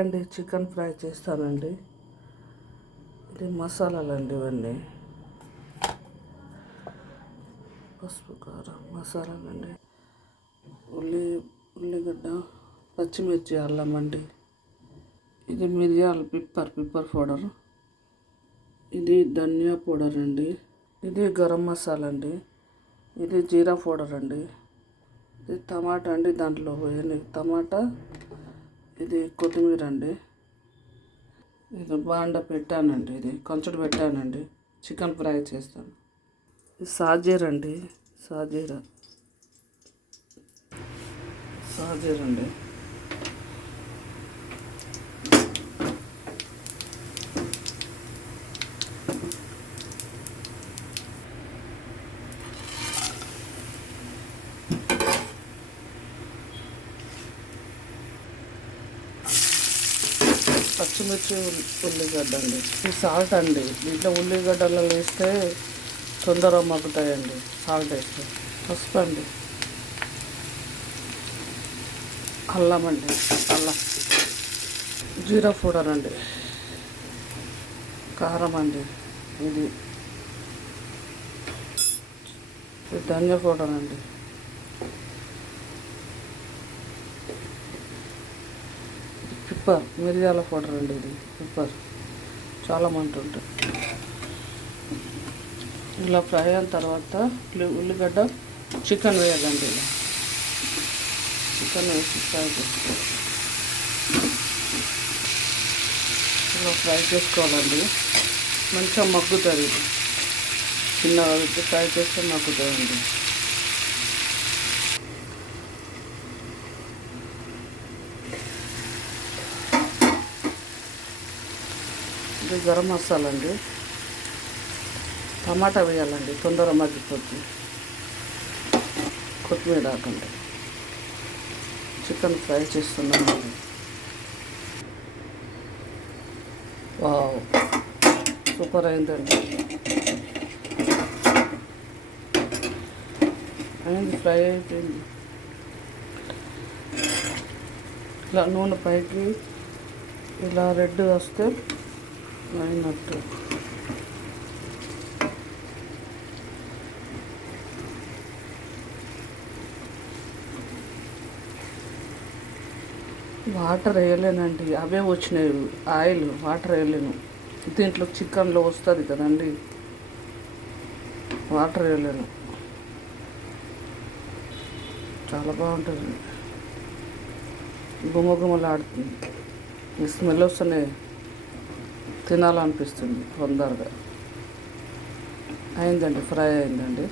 అండి chicken fry చేస్తానండి. ఇది మసాలాలండి, ఇవన్నీ పసుపు కారం మసాలాలండి, ఉల్లిగడ్డ, పచ్చిమిర్చి, అల్లం అండి. ఇది మిరియాలు, పిప్పర్ పౌడర్. ఇది ధనియా పౌడర్ అండి. ఇది గరం మసాలా అండి. ఇది జీరా పౌడర్ అండి. ఇది టమాటా అండి, దాంట్లో టమాటా. ఇది కొత్తిమీర అండి. ఇది బాండ పెట్టానండి, ఇది కొంచెం పెట్టానండి, చికెన్ ఫ్రై చేస్తాను. ఇది సాజీరా అండి, సాజీరా అండి. పచ్చిమిర్చి, ఉల్లిగడ్డ అండి. ఇది సాల్ట్ అండి. దీంట్లో ఉల్లిగడ్డలు వేస్తే తొందరగా మగ్గుతాయండి, సాల్ట్ వేస్తే. పసుపు అండి, అల్లం అండి, అల్లం, జీరా పౌడర్ అండి, కారం అండి, ఇది ధనియా పౌడర్ అండి, పిప్పర్ మిరియాల పౌడర్ అండి. ఇది పిప్పర్ చాలా మంట ఉంటుంది. ఇలా ఫ్రై అయిన తర్వాత ఉల్లిగడ్డ, చికెన్ వేయాలండి. ఇలా చికెన్ వేసి ఫ్రై చేసుకోవాలి. ఇలా ఫ్రై చేసుకోవాలండి, మంచిగా మగ్గుతుంది. ఇది చిన్నగా పెట్టి ఫ్రై చేస్తే మగ్గుతుందండి. ఇది గరం మసాలా అండి. టమాటా వేయాలండి, తొందరగా మగ్గిపోతుంది. కొత్తిమీర రాకండి. చికెన్ ఫ్రై చేస్తున్నాను. వావ్, సూపర్ అయిందండి. ఫ్రై అయిపోయింది. ఇలా నూనె పైకి ఇలా రెడ్ వస్తే అయినట్టు. వాటర్ వేయలేనండి, అవే వచ్చినాయి ఆయిల్. వాటర్ వేయలేను, దీంట్లో చికెన్లో వస్తుంది కదండి, వాటర్ వేయలేను. చాలా బాగుంటుంది, గుమగుమలాడుతుంది. ఈ స్మెల్ వస్తేనే తినాలనిపిస్తుంది తొందరగా. అయిందండి, ఫ్రై అయిందండి.